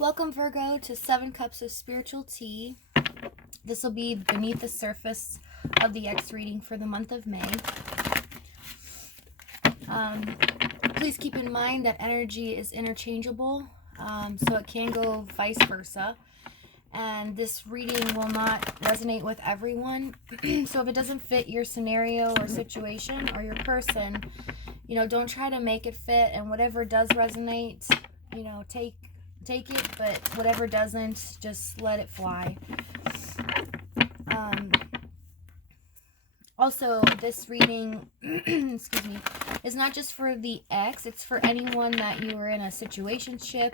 Welcome, Virgo, to 7 Cups of Spiritual Tea. This will be beneath the surface of the X reading for the month of May. Please keep in mind that energy is interchangeable, so it can go vice versa. And this reading will not resonate with everyone. So if it doesn't fit your scenario or situation or your person, don't try to make it fit. And whatever does resonate, take it, but whatever doesn't, just let it fly. Also, this reading, excuse me, is not just for the ex, it's for anyone that you were in a situationship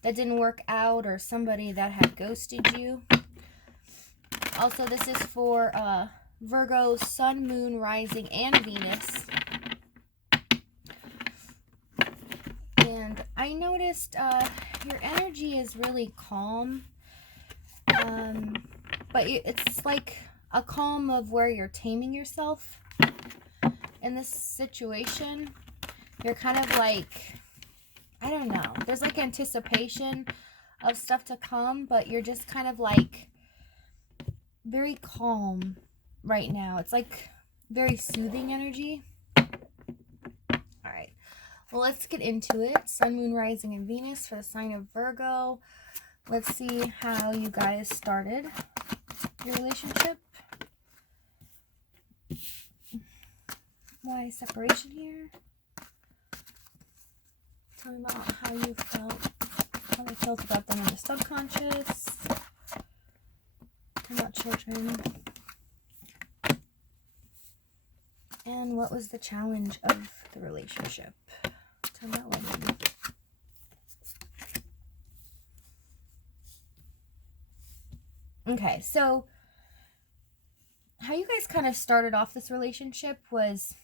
that didn't work out or somebody that had ghosted you. Also, this is for Virgo, Sun, Moon, Rising, and Venus. And I noticed your energy is really calm, but it's like a calm of where you're taming yourself. In this situation, you're kind of like, I don't know, there's like anticipation of stuff to come, but you're just kind of like very calm right now. It's like very soothing energy. Alright, well, let's get into it. Sun, Moon, Rising, and Venus for the sign of Virgo. Let's see how you guys started your relationship. Why separation here? Tell me about how you felt about them in the subconscious. Tell me about children. And what was the challenge of the relationship? Tell me about women. Okay, so how you guys kind of started off this relationship was,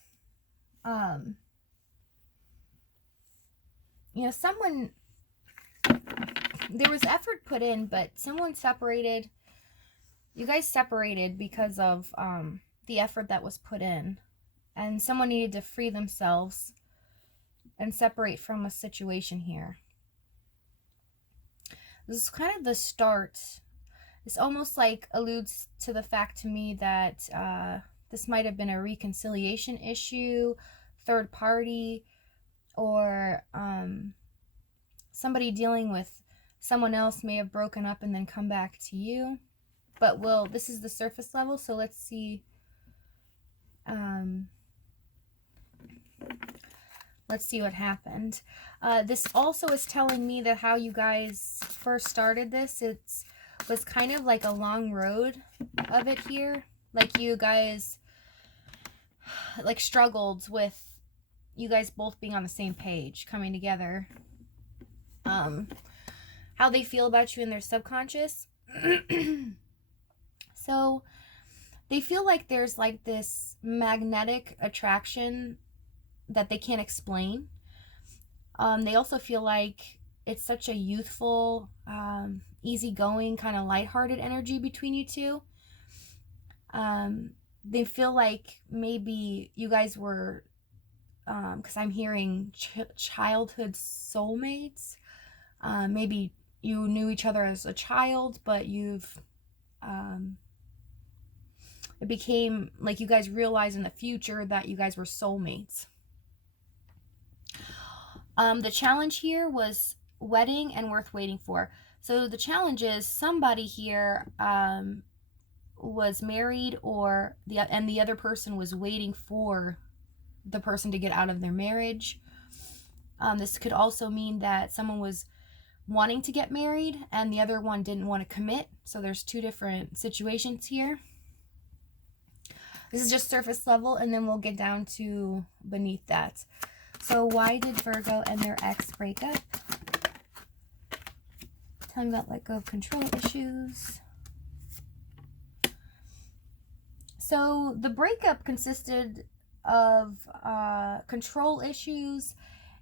someone, there was effort put in, but someone separated. You guys separated because of the effort that was put in, and someone needed to free themselves and separate from a situation here. This is kind of the start. This almost like alludes to the fact to me that this might have been a reconciliation issue, third party, or somebody dealing with someone else may have broken up and then come back to you. But this is the surface level, so let's see. Let's see what happened. This also is telling me that how you guys first started this, was kind of like a long road of it here. Like you guys like struggled with you guys both being on the same page, coming together. How they feel about you in their subconscious. So they feel like there's like this magnetic attraction that they can't explain. They also feel like it's such a youthful, easygoing, kind of lighthearted energy between you two. They feel like maybe you guys were, because I'm hearing childhood soulmates. Maybe you knew each other as a child, but it became like you guys realized in the future that you guys were soulmates. The challenge here was wedding and worth waiting for. So the challenge is somebody here was married, and the other person was waiting for the person to get out of their marriage. This could also mean that someone was wanting to get married and the other one didn't want to commit. So there's 2 different situations here. This is just surface level, and then we'll get down to beneath that. So why did Virgo and their ex break up? Tell me about let go of control issues. So the breakup consisted of control issues,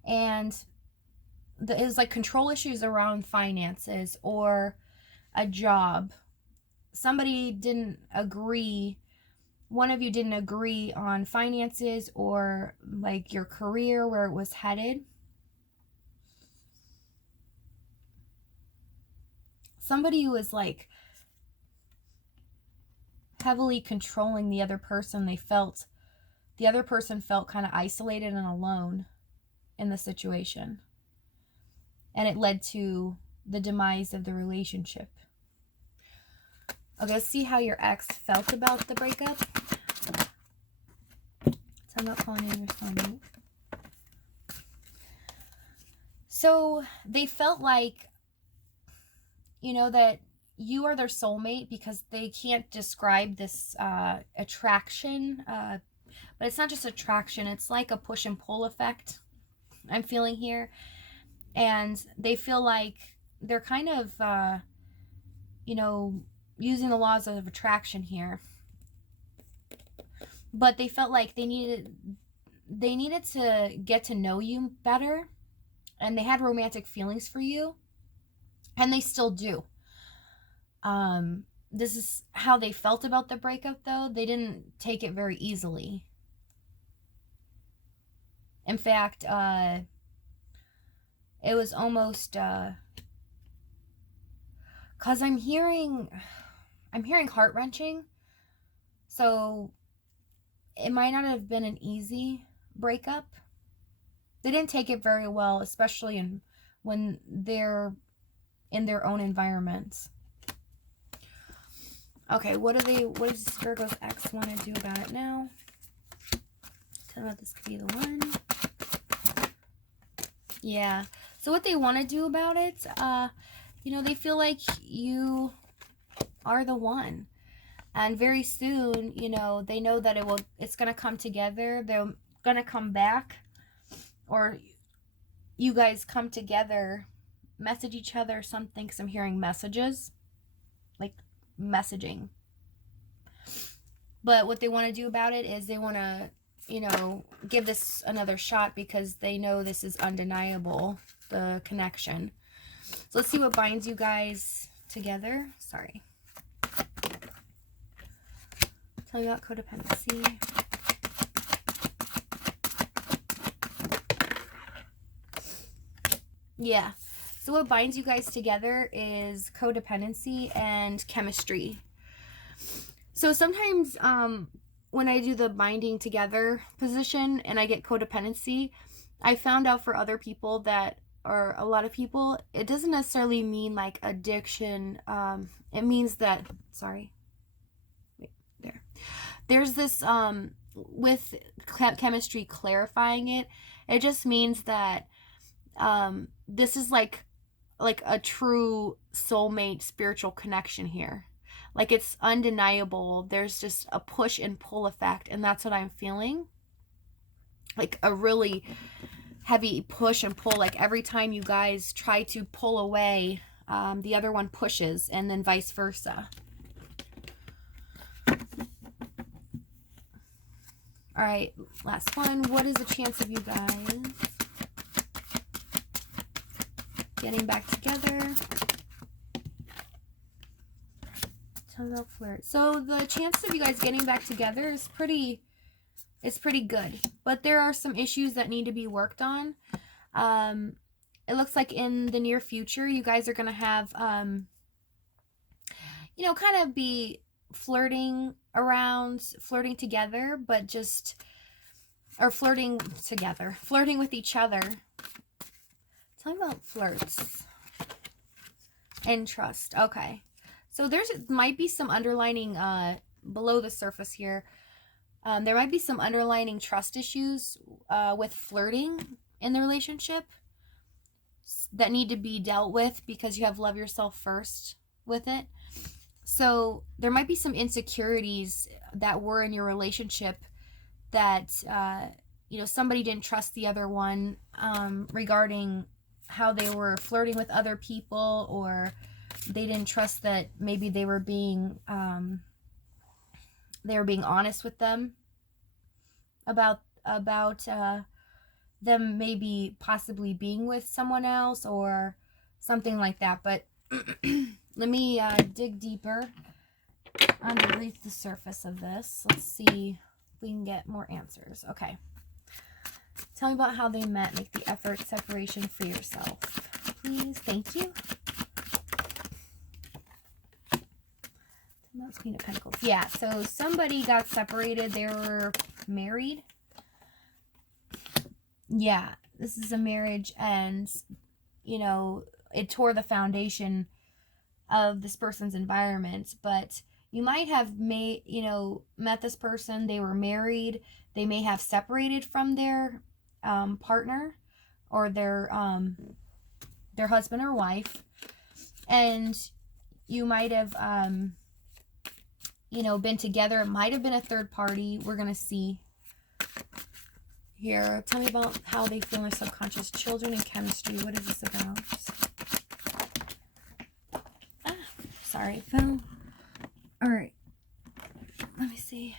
and it was like control issues around finances or a job. Somebody didn't agree. One of you didn't agree on finances or like your career, where it was headed. somebody who was like heavily controlling the other person. The other person felt kind of isolated and alone in the situation. And it led to the demise of the relationship. Okay, let's see how your ex felt about the breakup. So I'm not calling in your soulmate. So they felt like, you know, that you are their soulmate because they can't describe this attraction. But it's not just attraction. It's like a push and pull effect I'm feeling here. And they feel like they're kind of, you know, using the laws of attraction here. But they felt like they needed to get to know you better. And they had romantic feelings for you. And they still do. This is how they felt about the breakup, though. They didn't take it very easily. In fact, it was almost, cause I'm hearing heart-wrenching. So it might not have been an easy breakup. They didn't take it very well, especially when they're in their own environments. Okay, what does Virgo's ex want to do about it now? Tell me about this could be the one. Yeah. So what they want to do about it, you know, they feel like you are the one. And very soon, you know, they know that it's going to come together. They're going to come back, or you guys come together, message each other or something, because I'm hearing messages, like messaging. But what they want to do about it is they want to, you know, give this another shot because they know this is undeniable, the connection. So let's see what binds you guys together. Sorry. Tell me about codependency. Yeah. So what binds you guys together is codependency and chemistry. So sometimes when I do the binding together position and I get codependency, I found out for other people that, or a lot of people, it doesn't necessarily mean like addiction. It means that, sorry. Wait, there. There's this, with chemistry clarifying it, it just means that this is like a true soulmate spiritual connection here. Like it's undeniable. There's just a push and pull effect, and that's what I'm feeling. Like a really heavy push and pull. Like every time you guys try to pull away, the other one pushes, and then vice versa. All right, last one. What is the chance of you guys getting back together? Tell about flirt. So the chance of you guys getting back together is pretty good. But there are some issues that need to be worked on. It looks like in the near future, you guys are going to have, you know, kind of be flirting together, but just, or flirting with each other. Tell me about flirts and trust. Okay. So might be some underlining, below the surface here. There might be some underlining trust issues with flirting in the relationship that need to be dealt with because you have love yourself first with it. So there might be some insecurities that were in your relationship that, you know, somebody didn't trust the other one regarding how they were flirting with other people, or they didn't trust that maybe they were being honest with them about them maybe possibly being with someone else or something like that. But let me dig deeper underneath the surface of this. Let's see if we can get more answers. Okay. Tell me about how they met. Make the effort, separation, free yourself. Please. Thank you. Queen of Pentacles. Yeah, so somebody got separated. They were married. Yeah, this is a marriage, and, you know, it tore the foundation of this person's environment. But you might have met this person. They were married. They may have separated from their partner or their husband or wife, and you might have been together. It might have been a third party. We're gonna see here. Tell me about how they feel in their subconscious. Children and chemistry. What is this about? Sorry, phone. All right, let me see.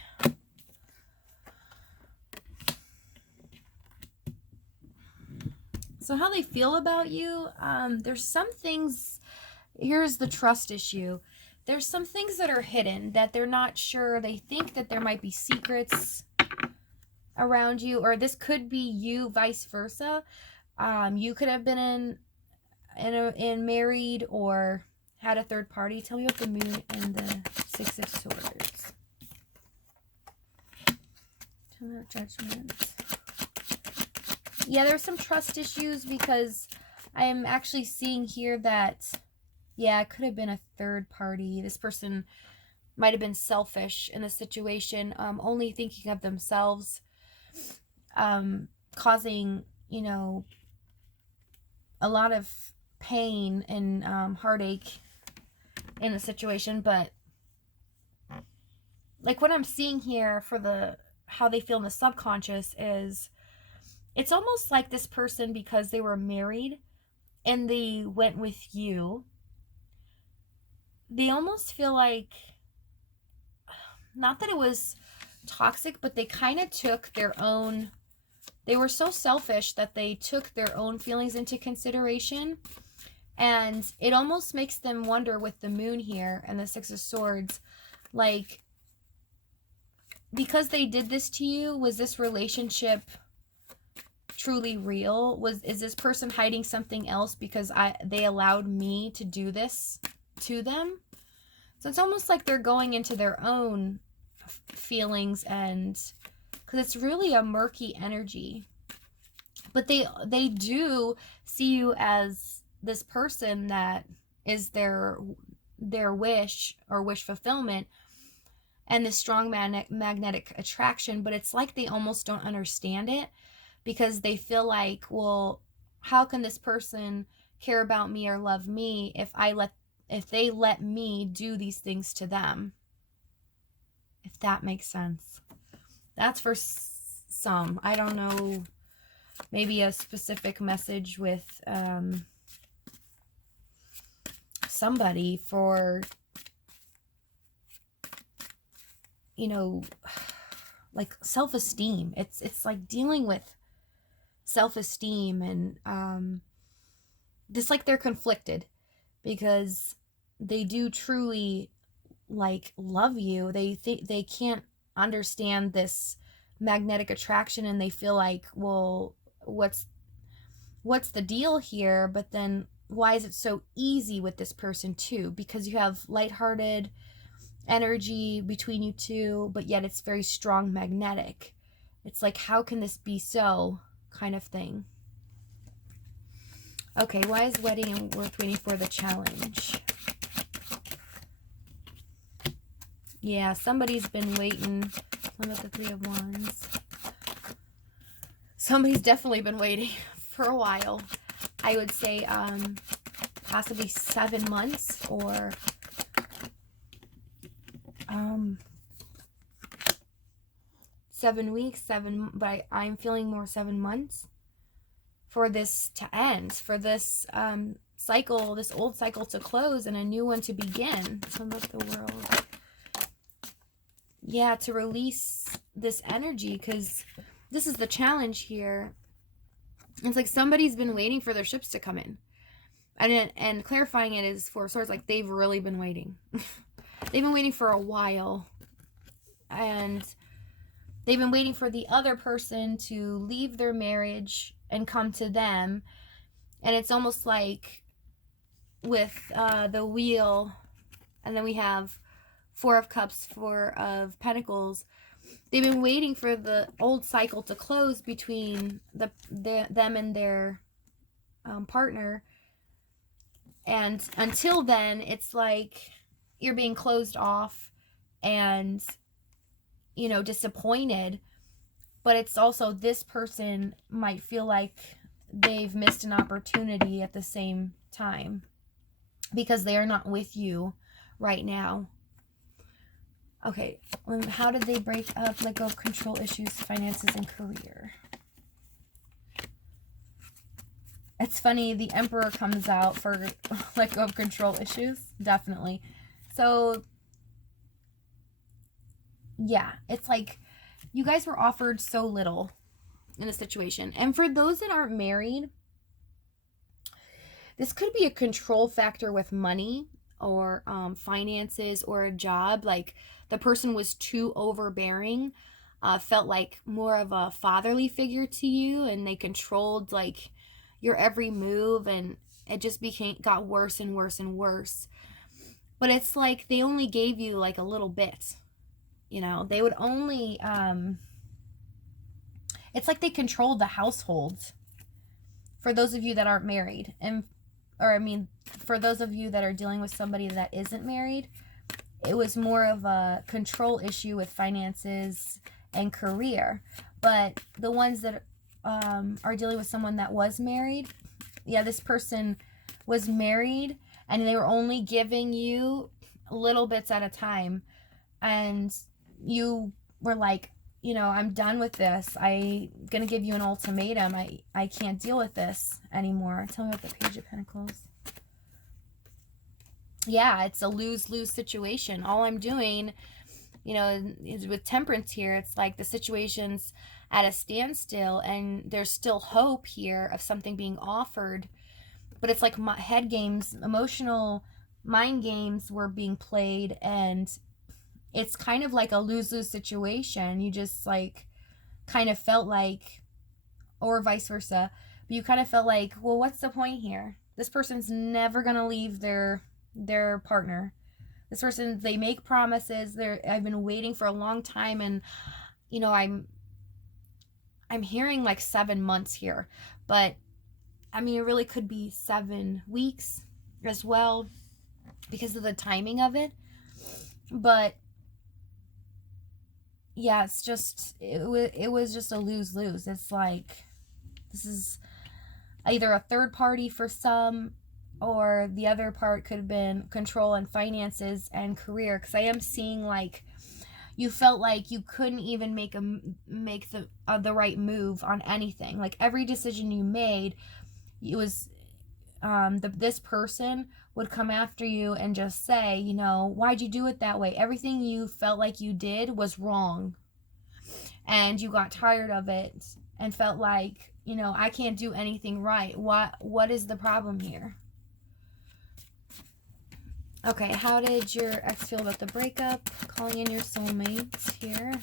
So how they feel about you, there's some things. Here's the trust issue. There's some things that are hidden, that they're not sure. They think that there might be secrets around you, or this could be you, vice versa. You could have been in married or had a third party. Tell me about the Moon and the Six of Swords. Tell me about Judgment. Yeah, there's some trust issues, because I am actually seeing here that, yeah, it could have been a third party. This person might have been selfish in the situation, only thinking of themselves, causing, a lot of pain and heartache in the situation. But like what I'm seeing here for how they feel in the subconscious is, it's almost like this person, because they were married and they went with you, they almost feel like, not that it was toxic, but they kind of took their own, they were so selfish that they took their own feelings into consideration. And it almost makes them wonder, with the Moon here and the Six of Swords, like, because they did this to you, was this relationship truly real? Is this person hiding something else because they allowed me to do this to them? So it's almost like they're going into their own feelings, and because it's really a murky energy. But they do see you as this person that is their wish or wish fulfillment, and this strong magnetic attraction. But it's like they almost don't understand it, because they feel like, well, how can this person care about me or love me if they let me do these things to them? If that makes sense. That's for some. I don't know, maybe a specific message with somebody for, like self-esteem. It's like dealing with self-esteem, and just like they're conflicted, because they do truly like love you. They think they can't understand this magnetic attraction, and they feel like, well, what's the deal here? But then why is it so easy with this person too? Because you have lighthearted energy between you two, but yet it's very strong magnetic. It's like, how can this be so, kind of thing. Okay, why is wedding and worth waiting for the challenge? Yeah, somebody's been waiting. What about the Three of Wands? Somebody's definitely been waiting for a while. I would say possibly 7 months, or 7 weeks, but I'm feeling more 7 months for this to end, for this cycle, this old cycle to close and a new one to begin. Tell me about the World. Yeah, to release this energy, because this is the challenge here. It's like somebody's been waiting for their ships to come in. And clarifying it is Four of Swords, like they've really been waiting. They've been waiting for a while. And they've been waiting for the other person to leave their marriage and come to them. And it's almost like with the Wheel, and then we have Four of Cups, Four of Pentacles. They've been waiting for the old cycle to close between them and their partner. And until then, it's like you're being closed off and, you know, disappointed. But it's also this person might feel like they've missed an opportunity at the same time because they are not with you right now. Okay, how did they break up? Let go of control issues, finances, and career. It's funny, the Emperor comes out for let go of control issues. Definitely. So, yeah, it's like you guys were offered so little in a situation. And for those that aren't married, this could be a control factor with money or finances or a job. Like the person was too overbearing, felt like more of a fatherly figure to you, and they controlled like your every move, and it just got worse and worse and worse. But it's like they only gave you like a little bit, you know. They would only it's like they controlled the household. For those of you that aren't married, for those of you that are dealing with somebody that isn't married, it was more of a control issue with finances and career. But the ones that are dealing with someone that was married, yeah, this person was married and they were only giving you little bits at a time, and you were like, you know, I'm done with this. I'm gonna give you an ultimatum. I can't deal with this anymore. Tell me about the Page of Pentacles. Yeah, it's a lose-lose situation. All I'm doing, you know, is with Temperance here, it's like the situation's at a standstill and there's still hope here of something being offered. But it's like head games, emotional mind games were being played, and it's kind of like a lose-lose situation. You just like kind of felt like, or vice versa, but you kind of felt like, well, what's the point here? This person's never going to leave their partner. This person, they make promises. I've been waiting for a long time, and you know, I'm hearing like 7 months here, but I mean, it really could be 7 weeks as well because of the timing of it. But yeah, it's just, it was just a lose-lose. It's like, this is either a third party for some, or the other part could have been control and finances and career. Because I am seeing like you felt like you couldn't even make the right move on anything. Like every decision you made, it was this person would come after you and just say, you know, why'd you do it that way? Everything you felt like you did was wrong, and you got tired of it and felt like, you know, I can't do anything right. What is the problem here? Okay, how did your ex feel about the breakup? Calling in your soulmate here.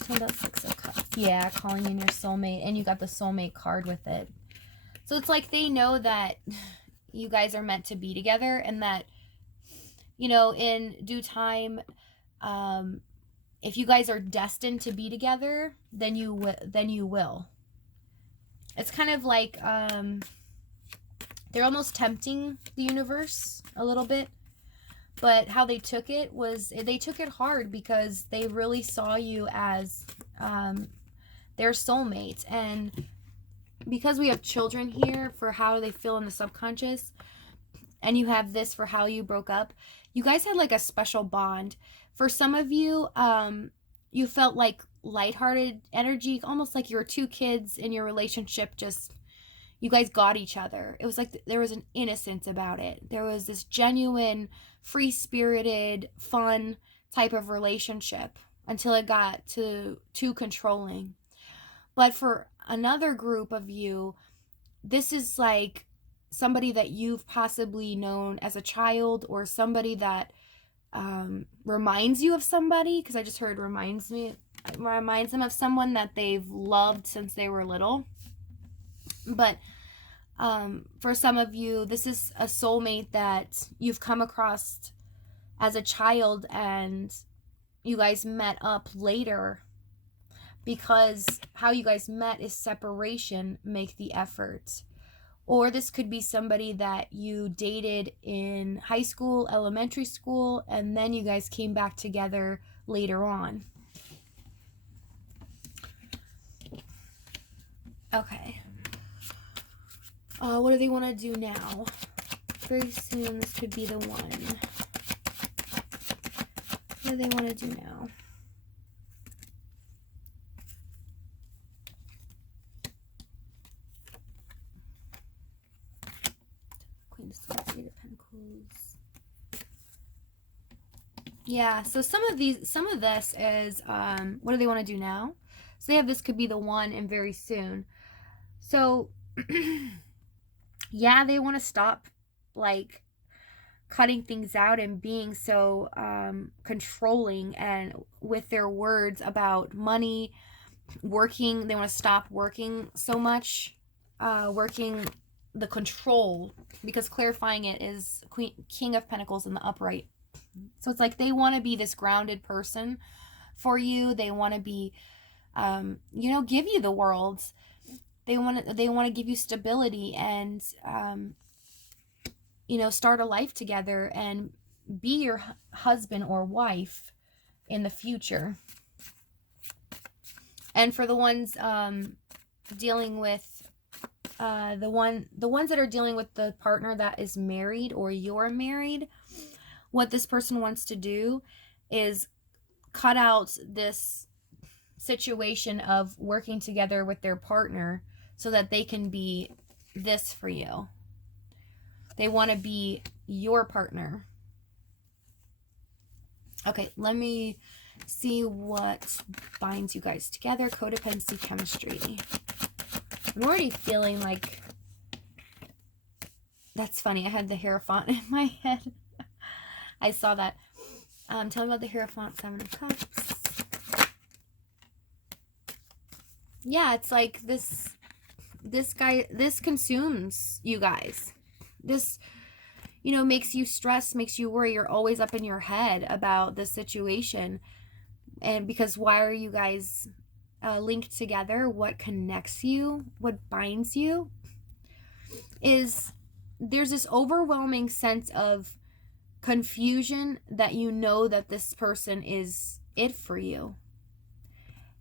Tell me about Six of Cups. Yeah, calling in your soulmate, and you got the soulmate card with it. So it's like they know that you guys are meant to be together, and that, you know, in due time, if you guys are destined to be together, then you will. It's kind of like they're almost tempting the universe a little bit, but how they took it was they took it hard because they really saw you as their soulmate. And because we have children here for how they feel in the subconscious, and you have this for how you broke up, you guys had like a special bond. For some of you, you felt like lighthearted energy, almost like you were two kids in your relationship. Just, you guys got each other. It was like there was an innocence about it. There was this genuine, free-spirited, fun type of relationship until it got too controlling. But for another group of you, this is like somebody that you've possibly known as a child, or somebody that reminds you of somebody, because I just heard reminds them of someone that they've loved since they were little. But For some of you, this is a soulmate that you've come across as a child, and you guys met up later, because how you guys met is separation, make the effort. Or this could be somebody that you dated in high school, elementary school, and then you guys came back together later on. Okay. What do they want to do now? Very soon, this could be the one. What do they want to do now? Queen of Swords, Eight of Pentacles. Yeah, so some of this is, what do they want to do now? So they have this could be the one and very soon. So, yeah, they want to stop, like, cutting things out and being so controlling and with their words about money, working. They want to stop working so much, working the control, because clarifying it is King of Pentacles in the upright. So it's like they want to be this grounded person for you. They want to be, you know, give you the world. They want to give you stability and, you know, start a life together and be your husband or wife in the future. And for the ones dealing with the ones that are dealing with the partner that is married or you're married, what this person wants to do is cut out this situation of working together with their partner so that they can be this for you. They want to be your partner. Okay, let me see what binds you guys together. Codependency, chemistry. I'm already feeling like... That's funny. I had the Hierophant in my head. I saw that. Tell me about the Hierophant, Seven of Cups. Yeah, it's like this guy, this consumes you guys. This, you know, makes you stress, makes you worry. You're always up in your head about the situation. And because why are you guys linked together? What connects you? What binds you? Is there's this overwhelming sense of confusion that you know that this person is it for you.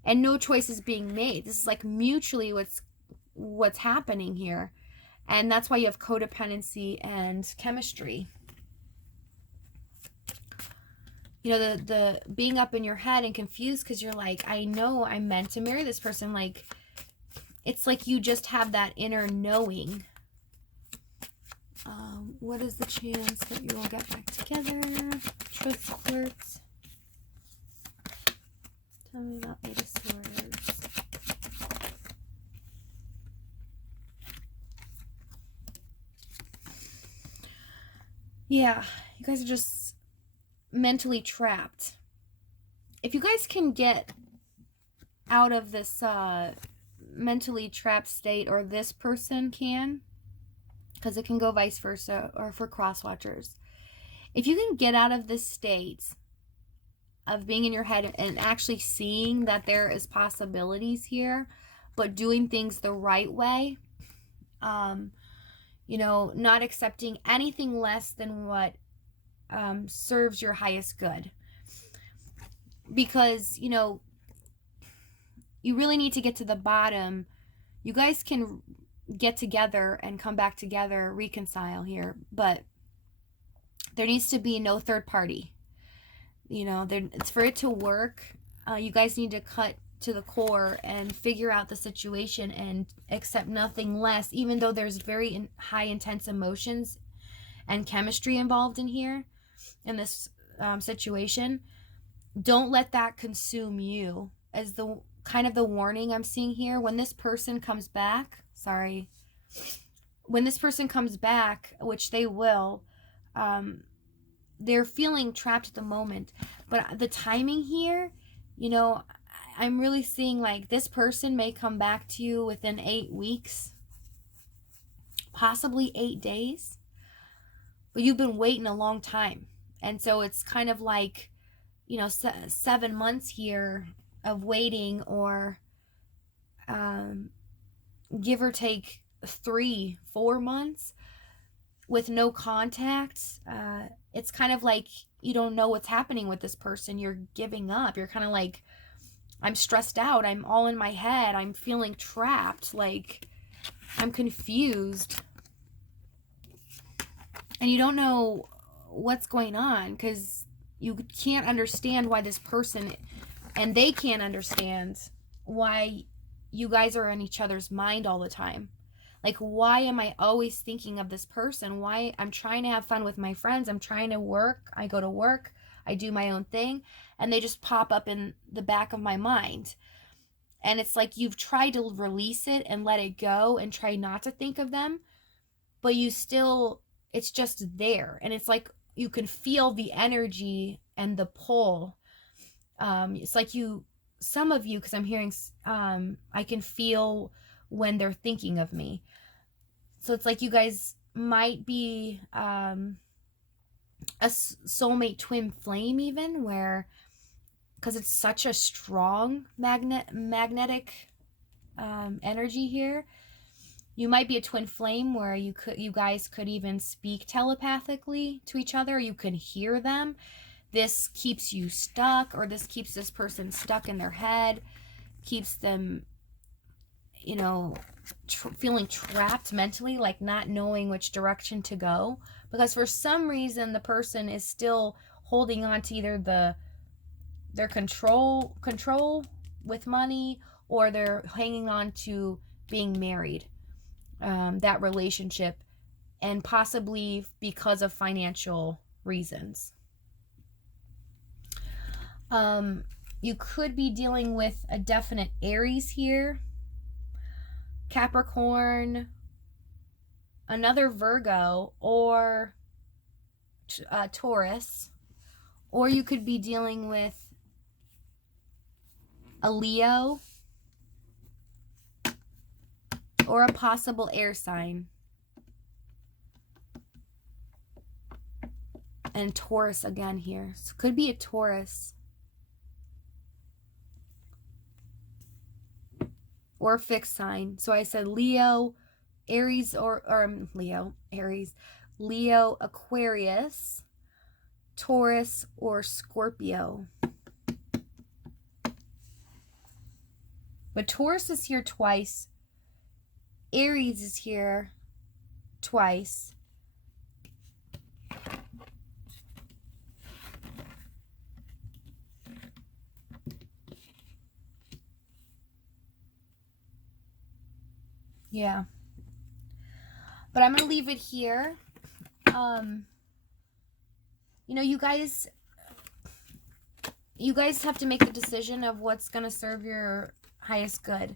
And no choice is being made. This is like mutually what's happening here. And that's why you have codependency and chemistry. You know, the being up in your head and confused because you're like, I know I'm meant to marry this person. Like, it's like you just have that inner knowing. What is the chance that you will get back together? Trust flirts. Tell me about Eight of Swords. Yeah, you guys are just mentally trapped. If you guys can get out of this mentally trapped state, or this person can, because it can go vice versa, or for cross watchers. If you can get out of this state of being in your head and actually seeing that there is possibilities here, but doing things the right way, you know, not accepting anything less than what serves your highest good. Because, you know, you really need to get to the bottom. You guys can get together and come back together, reconcile here, but there needs to be no third party. You know, it's for it to work. You guys need to cut to the core and figure out the situation and accept nothing less, even though there's very high intense emotions and chemistry involved in here, in this situation. Don't let that consume you, as the kind of the warning I'm seeing here. When this person comes back, when this person comes back, which they will, they're feeling trapped at the moment. But the timing here, you know, I'm really seeing like this person may come back to you within 8 weeks, possibly 8 days, but you've been waiting a long time. And so it's kind of like, 7 months here of waiting, or give or take 3-4 months with no contact. It's kind of like you don't know what's happening with this person. You're giving up. You're kind of like, I'm stressed out. I'm all in my head. I'm feeling trapped. Like, I'm confused. And you don't know what's going on because you can't understand why this person, and they can't understand why you guys are in each other's mind all the time. Like, why am I always thinking of this person? Why? I'm trying to have fun with my friends. I'm trying to work. I go to work. I do my own thing. And they just pop up in the back of my mind. And it's like you've tried to release it and let it go and try not to think of them. But you still, it's just there. And it's like you can feel the energy and the pull. It's like some of you, because I'm hearing, I can feel when they're thinking of me. So it's like you guys might be a soulmate twin flame, even, where, because it's such a strong magnetic energy here, you might be a twin flame where you guys could even speak telepathically to each other. You can hear them. This keeps you stuck, or this keeps this person stuck in their head, keeps them, feeling trapped mentally, like not knowing which direction to go, because for some reason the person is still holding on to either their control with money, or they're hanging on to being married, that relationship, and possibly because of financial reasons. You could be dealing with a definite Aries here, Capricorn, another Virgo, or Taurus, or you could be dealing with a Leo, or a possible air sign. And Taurus again here. So could be a Taurus. Or a fixed sign. So I said Leo, Aries, Aries, Leo, Aquarius, Taurus, or Scorpio. But Taurus is here twice. Aries is here twice. Yeah. But I'm going to leave it here. You guys have to make the decision of what's going to serve your highest good.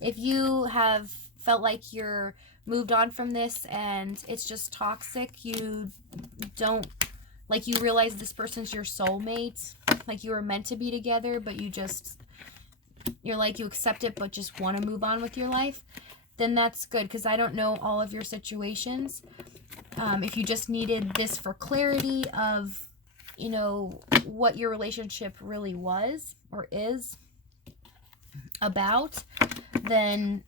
If you have felt like you're moved on from this and it's just toxic, you realize this person's your soulmate, like you were meant to be together, but you accept it but just want to move on with your life, then that's good, because I don't know all of your situations. If you just needed this for clarity of, what your relationship really was or is about, then,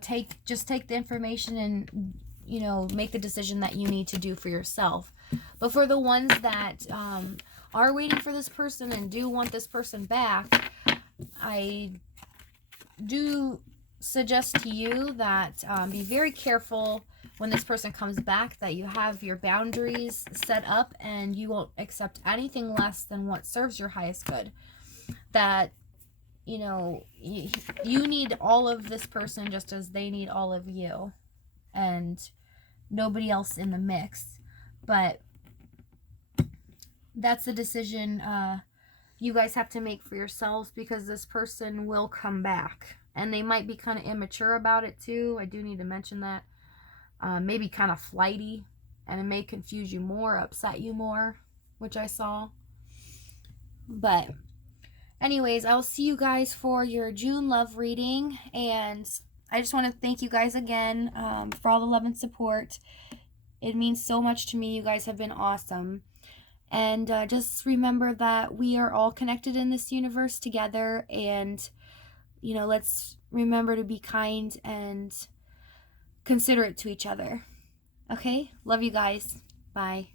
take the information and, make the decision that you need to do for yourself. But for the ones that are waiting for this person and do want this person back, I do suggest to you that be very careful when this person comes back, that you have your boundaries set up and you won't accept anything less than what serves your highest good. That, you need all of this person just as they need all of you, and nobody else in the mix. But that's the decision you guys have to make for yourselves, because this person will come back. And they might be kind of immature about it too. I do need to mention that. Maybe kind of flighty. And it may confuse you more, upset you more, which I saw. But anyways, I'll see you guys for your June love reading. And I just want to thank you guys again for all the love and support. It means so much to me. You guys have been awesome. And just remember that we are all connected in this universe together. And, let's remember to be kind and considerate to each other. Okay? Love you guys. Bye.